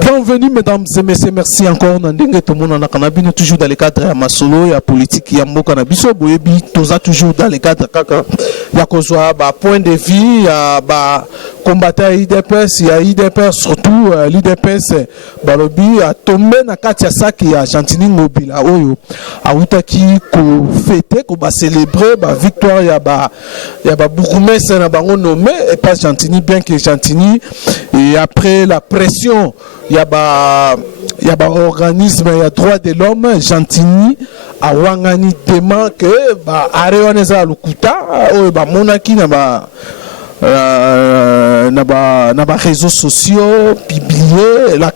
Bienvenue mesdames et messieurs, merci encore. Nandenge tout le monde en a toujours dans le cadre de ma solo et la politique ya mboka na biso boyebi toza toujours dans le cadre kaka ya kozwa ba point de vue ya ba combattant IDPS ya IDPS surtout l'IDPS balobi a tombé na kati ya saki ya Chantini Ngobila oyo awutaki ko fêter ko ba célébrer ba victoire ya ba bourgmestre na bango nommé et pas Chantini bien que Chantini et après la pression il y a organisme il y a droit de l'homme Chantini a wangani demain que ba areoneza lukuta o ba monaki na ba réseaux sociaux publiés les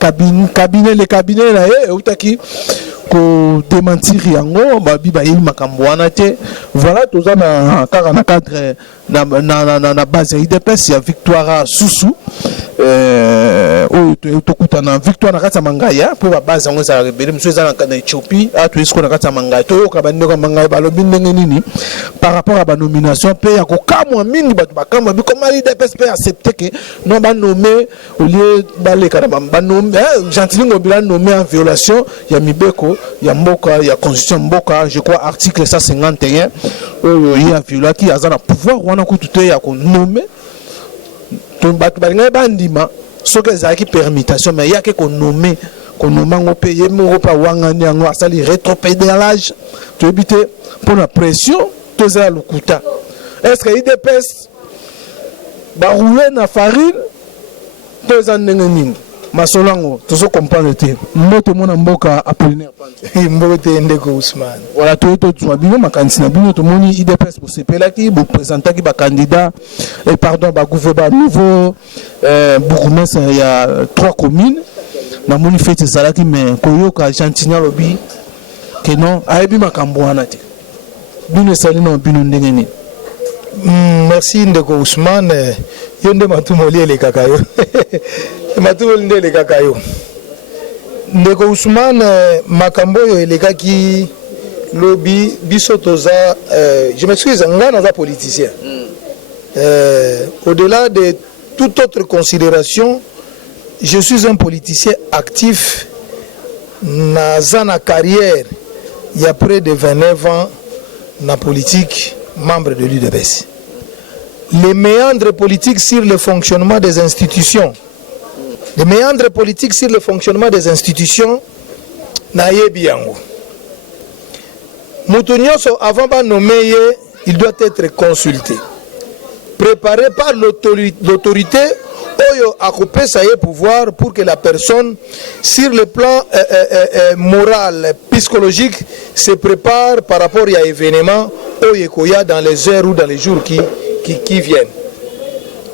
cabinets là utaki ko démentir yango ba biba il makambo wana te voilà tout ça na cadre na base IDPS ya victoire Susu tokutana victoire na kati ya mangaya po ba base yango za rebelle monsieur za na Ethiopie atu isko na kati ya mangaya to yoka bandeko mangaya balobi ndenge nini par rapport à ba nomination pe ya ko kamwa mingi bato bakamwa bi comme IDPS pe accepter que non ba nommé au lieu baleka na ba nommé Chantini Ngobila nommé en violation ya mibeko ya mboka ya constitution mboka je crois article 151 il y a violé qui a za na pouvoir wana ko tuté ya ko nommer to bato balinga bandima soki ezalaki permutation mais yake konomme ngo mpe ye moko mpe awangani yango asali rétropédalage toyebi te mpona pression to ezala lokuta est ce que IDPS baroule na farine to eza ndenge nini masolo yango tozo comprendre te mbote mona mboka Apollinaire Pante mbote ndeko Ousmane voilà tozwa bino makanisi na bino tomoni IDPS bosepelaki bopresentaki bacandidat et pardon bagouvernement nouveau bourgmestre il y a 3 communes namoni fete ezalaki mais koyoka Chantini alobi ke non ayebi makambo wana te bino esali na bino ndenge nini. Merci ndeko Ousmane yo nde matumoli elekaka yo matumoli nde elekaka yo ndeko Ousmane makambo yo elekaki lobi biso toza je m'excuse nga naza politicien au-delà de toute autre considération je suis un politicien actif naza na carrière il y a près de 29 ans na politique membre de l'UDPS. Les méandres politiques sur le fonctionnement des institutions. Les méandres politiques sur le fonctionnement des institutions, nayebi yango. Moutounioso, avant de nommer, il doit être consulté. Préparé par l'autorité, oyo a coupé sa pouvoir pour que la personne, sur le plan moral, psychologique, se prépare par rapport à l'événement oyo dans les heures ou dans les jours qui viennent.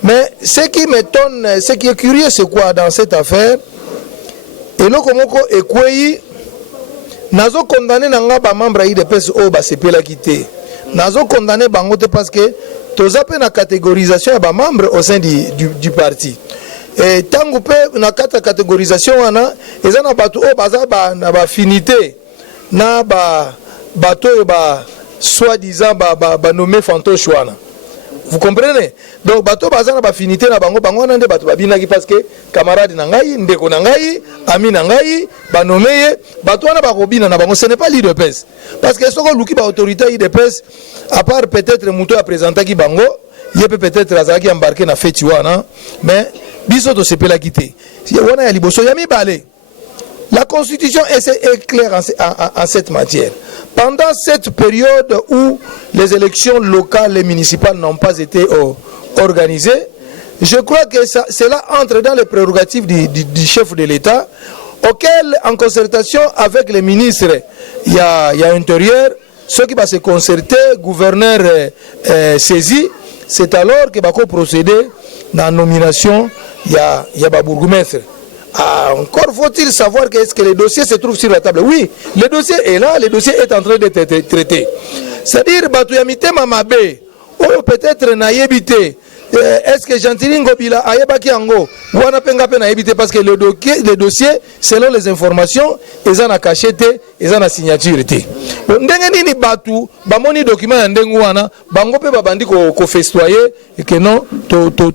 Mais ce qui m'étonne, ce qui est curieux, c'est quoi dans cette affaire? Et nous, comme on est nazo condamné nanga ba membre IDPS o ba sepela quitté. Nazo condamné bangote parce que toza pe na catégorisation ya ba membre au sein du parti. Et tangu pe na kata catégorisation wana ezana batu o baza ba na ba affinité na ba bato ba soi-disant ba nommé fantoche wana. Vous comprenez? Donc bato baza na ba affinité na bango bango nande bato babinaki parce que camarade na ngai ndeko na ngai ami na ngai ba nommé bato wana ba kobina na bango ce n'est pas l'IDPS parce que soko luki ba autorité IDPS à part peut-être muto a présenté ki bango yé peut-être azaki embarqué na feti wana mais biso to sepela quitté wana ya liboso ya mibale. La constitution est claire en cette matière. Pendant cette période où les élections locales et municipales n'ont pas été organisées, je crois que cela entre dans les prérogatives du chef de l'État, auquel, en concertation avec les ministres, il y a intérieur, ceux qui vont se concerter, gouverneur saisi, c'est alors que va procéder dans la nomination, il y a bourgmestre. Ah, encore faut-il savoir que est-ce que le dossier se trouve sur la table. Oui, le dossier est là, le dossier est en train d'être traité. C'est-à-dire, Batouyamite Mamabe, ou peut-être Nayebite, est-ce que Gentilin Ngobila ayebaki yango wana penga pe na yebite parce que le dossier selon les informations eza na cachette eza na signature te ndenge nini batu bamoni document ya ndenge wana bango pe babandi ko festoyer et que non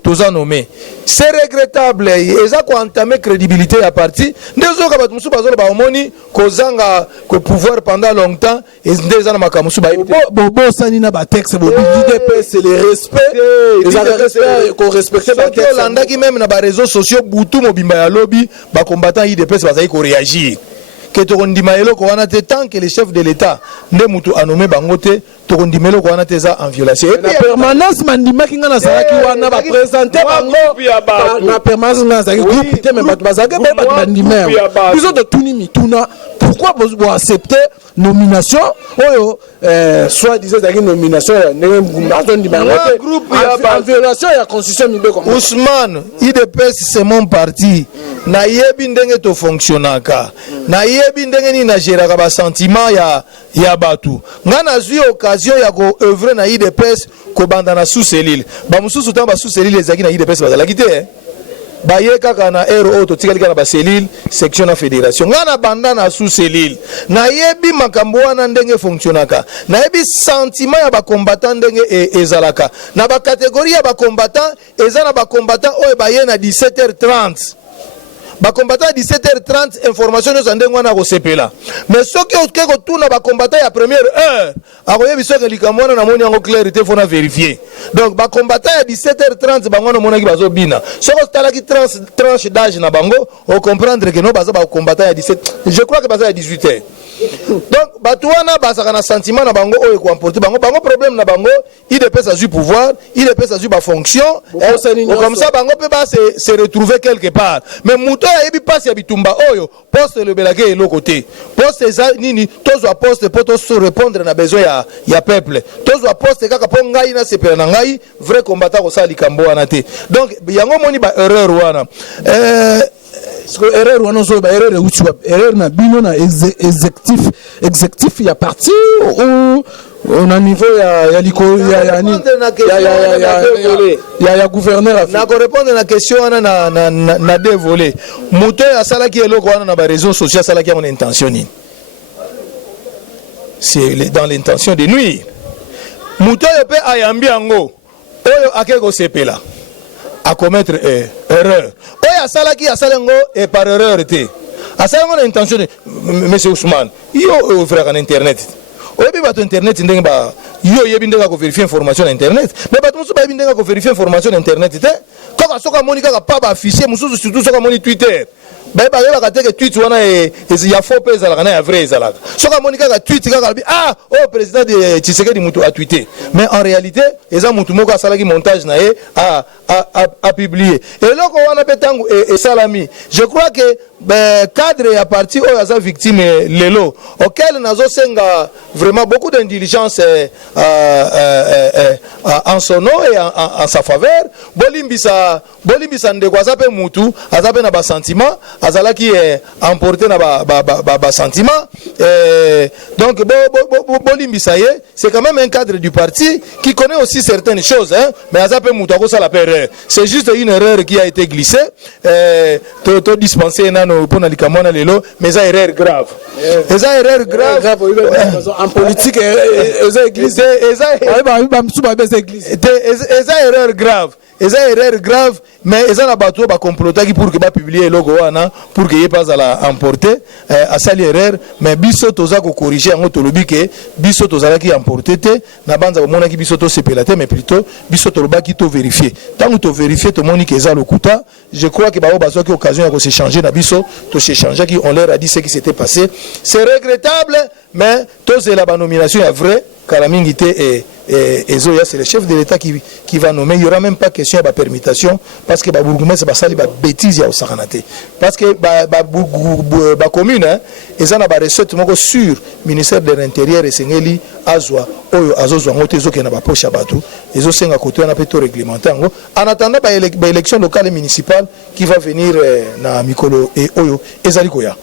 toza nommé c'est regrettable eza ko entamer crédibilité ya parti ndezoka batu musu bazolo ba omoni kozanga ko pouvoir pendant longtemps et ndeza na makamusu ba bo sani na ba texte bo DDP c'est le respect qu'on respecte landaki même na ba réseaux sociaux butu mobimba ya lobby ba combattant IDPS bazali ko réagir que tokondima eloko wana te tant que le chef de l'état nde mutu a nommé bango te tokondima eloko wana te za en violation et la permanence mandima kinga na salaki wana ba présenter bango na permanence na salaki groupe te mais batu bazaki ba batu bandima biso de tuni mituna pourquoi vous accepter nomination oyo soit disait zaki nomination en violation ya constitution mibe comme Ousmane IDPS c'est mon parti na yebi ndenge to fonctionnaka na yebi ndenge ni na géraka ba sentiment ya batu ngana zui occasion ya ko œuvrer na IDPS ko banda na sous cellule ba mususu tamba sous cellule ezaki na IDPS bazalaki te baye kaka na ero to tikali kana ba cellule section na fédération ngana banda na sous cellule na yebi makambo wana ndenge fonctionnaka na yebi sentiment ya ba combattant ndenge ezalaka na ba catégorie ya ba combattant ezana ba combattant oyo baye na 17h30 ba combattant à 17h30 information nous andengwa na ko sepela mais soki oke ko tuna ba combattant ya première heure akoye biso ke likamwana na moni yango clarité faut na vérifier donc ba combattant à 17h30 bango na monaki bazo bina soko talaki tranche d'âge na bango on comprendre que no baza ba combattant à 17 je crois que baza à 18h donc batuana basaka na sentiment na bango oyo ko emporter bango problème na bango il dépêche à du pouvoir il dépêche à du ba fonction comme ça bango peut pas se retrouver quelque part mais muto ya yebi passe ya bitumba oyo poste le belake elo côté poste za nini tozwa poste poto so répondre na besoin ya peuple tozwa poste kaka po ngai na sepela na ngai vrai combattant ko sali kambo wana te donc yango moni ba erreur wana erreur wana so ba erreur uchi erreur na bino na exécutif ya parti ou on a niveau ya liko ya gouverneur na ko répondre na question wana na deux volets muto ya sala ki eloko wana na ba réseaux sociaux sala ki mon intention ni c'est dans l'intention de nuire muto yo pe ayambi yango oyo akeko sepela à commettre erreur oyo asala ki asalengo et par erreur te asalengo na intention de monsieur Ousmane yo frère en internet oyebi bato internet ndenge ba yo yebi ndenge ko vérifier information na internet mais bato musu ba yebi ndenge ko vérifier information na internet te kaka soka moni kaka pa ba afficher mususu surtout soka moni Twitter ba ba ka tweet wana ya faux pesa la kana ya vrai ezalaka soka moni kaka tweet kaka ah oh président de Tshisekedi mutu a tweeté mais en réalité eza mutu moko asala ki montage na ye a publié et loko wana petangu et salami je crois que cadre ya parti oyo aza victime lelo auquel nazo senga vraiment beaucoup d'indiligence en son nom et en sa faveur bolimbisa ndeko aza pe mutu aza pe na ba sentiment azalaki emporté na ba sentiment donc bolimbisa ye c'est quand même un cadre du parti qui connaît aussi certaines choses hein mais aza pe mutu akosala pe erreur c'est juste une erreur qui a été glissée to dispenser nano pour na likamona lelo mais ça erreur grave eza erreur grave en politique eza église eza erreur grave eza erreur grave mais eza na bato ba complotaki pour que ba publier logo wana pour que ye pas à la emporter à sali erreur mais biso toza ko corriger yango to lobi ke biso tozala ki emporter te na banza ba mona ki biso to sepelate mais plutôt biso to lobaki to vérifier tant to vérifier to moni ke eza lokuta je crois que ba bazo ki occasion ya ko s'échanger na biso to s'échanger qui on leur a dit ce qui s'était passé c'est regrettable mais to c'est la nomination est vrai Karamingité et Zoya, c'est le chef de l'État qui va nommer. Il n'y aura même pas question de permutation parce que les bourgmestres vont faire des bêtises au Saranate. Parce que les communes, ils ont des recettes sur le ministère de l'Intérieur et Sengeli, Azwa, Oyo, Azozwa, Motezo, qui n'a pas poche à Batou. Ils ont un côté, on a plutôt réglementé. En attendant l'élection locale et municipale qui va venir dans Mikolo et Oyo et Zalikoya.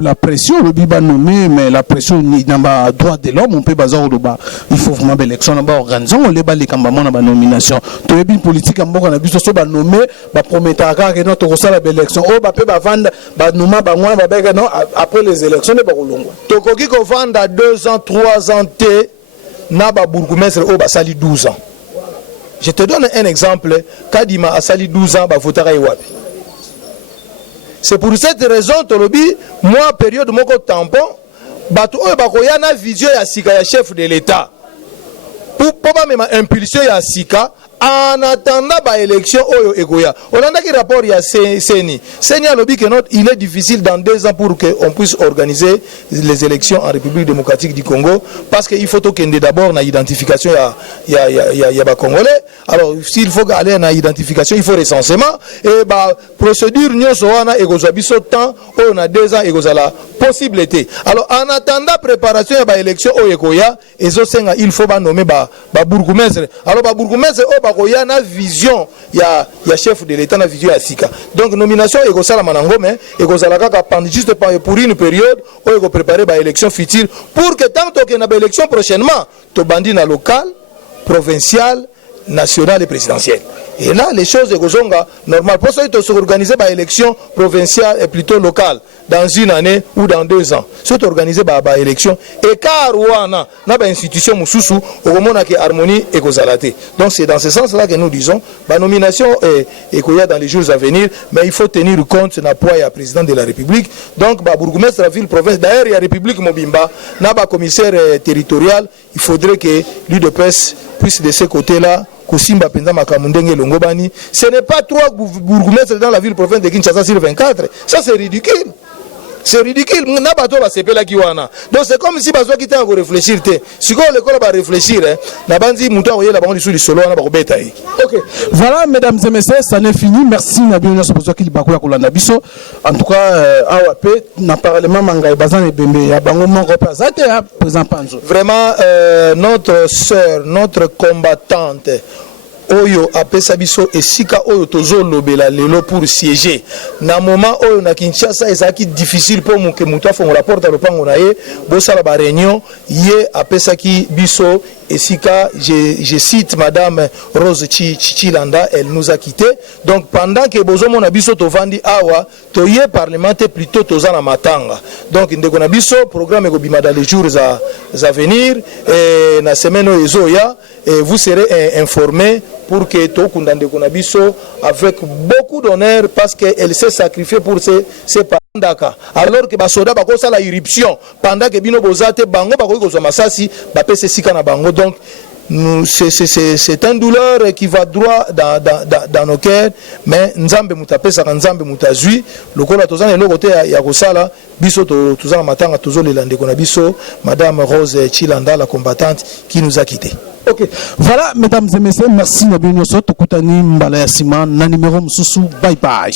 la pression, le biba nommé, mais la pression n'a pas droit de l'homme, on peut bazar au bas. Il faut vraiment l'élection, on va organiser, on les bat les cambamons dans la nomination. Tout le politique, on a vu ce soit nommé, va promettre à que notre ressort la élection. Oh, bah, peut vendre, bah, nous, bah, moi, bah, non, après les élections, n'est pas long. Tokoki ko vendre à 2 ans, 3 ans, té, n'a pas bourgmestre, oh, bah, sali 12 ans. Je te donne un exemple. Kadima a sali 12 ans, bah, votera Iwapi. C'est pour cette raison, Tolobi, moi, période de mon tampon, bato oyo bakoya na vision ya sika ya chef de l'État. Pour pas même impulsion ya sika, en attendant ba élection oyo ekoya. On a qui rapport ya Seni. Seni a lobby que il est difficile dans 2 ans pour qu'on puisse organiser les élections en République démocratique du Congo parce qu'il faut qu'il y ait d'abord une identification ya ba Congolais. Alors s'il faut aller à identification, il faut recensement et ba procédure nyonso wana ekozwa biso temps on a 2 ans ekozala la possibilité. Alors en attendant préparation ya ba élection oyo ekoya ezosenga il faut ba nommer ba bourgmestre. Alors ba bourgmestre il y a une vision, il y a chef de l'État, une vision à Sika. Donc, nomination, il y a la manangome, il y a juste pour une période où il y a préparé l'élection future pour que tant qu'il y a une élection prochainement, tu bandis dans local, provincial, national et présidentiel. Et là, les choses sont normales. Pour ça, il faut organiser l'élection provinciale et plutôt locale dans 1 année ou dans 2 ans. C'est organiser l'élection. Et car on a une institution moussoussou, au moment où harmonie et causalité. Donc c'est dans ce sens-là que nous disons, la nomination est dans les jours à venir, mais il faut tenir compte de l'appui à président de la République. Donc, bourgmestre de la ville, province, d'ailleurs, il y a la République Mobimba, n'a pas commissaire territorial, il faudrait que l'UDPS puisse de ce côté-là. Ce n'est pas 3 bourgmestres dans la ville province de Kinshasa sur 24. Ça, c'est ridicule. C'est ridicule. Donc, c'est comme si on qui à réfléchir. Si on va réfléchir, ok. Voilà, mesdames et messieurs, ça n'est fini. Merci. En tout cas, vraiment, notre sœur, notre combattante, oyo apesa biso esika oyo tozo lobela lelo pour siéger na moment oyo na Kinshasa ezaki difficile pour muke mutu afongola porte lopango na ye bosala ba réunion ye apesa ki biso esika je cite madame Rose Chichilanda, elle nous a quitté. Donc pendant que bozomo na biso tovandi awa toye parlementaire plutôt tozana matanga. Donc ndeko na biso programme ko bima dans les jours à venir et na semaine ezoya et vous serez informés pour que Tokunda ndeko na biso avec beaucoup d'honneur parce qu'elle s'est sacrifiée pour ses parents. Alors que basoda bakosa la irruption pendant que bino bozate bango bakoki kozwa masasi bapese sika na bango. Donc c'est une douleur qui va droit dans nos cœurs, mais nzambe mutapesa nzambe mutazui lokola tozana le côté ya kosala biso tozana matanga tozolela ndeko na biso madame Rose Chilanda, la combattante qui nous a quittés. Ok, voilà mesdames et messieurs, merci na bien nyonso tokutani mbala ya sima na numéro mususu, bye bye.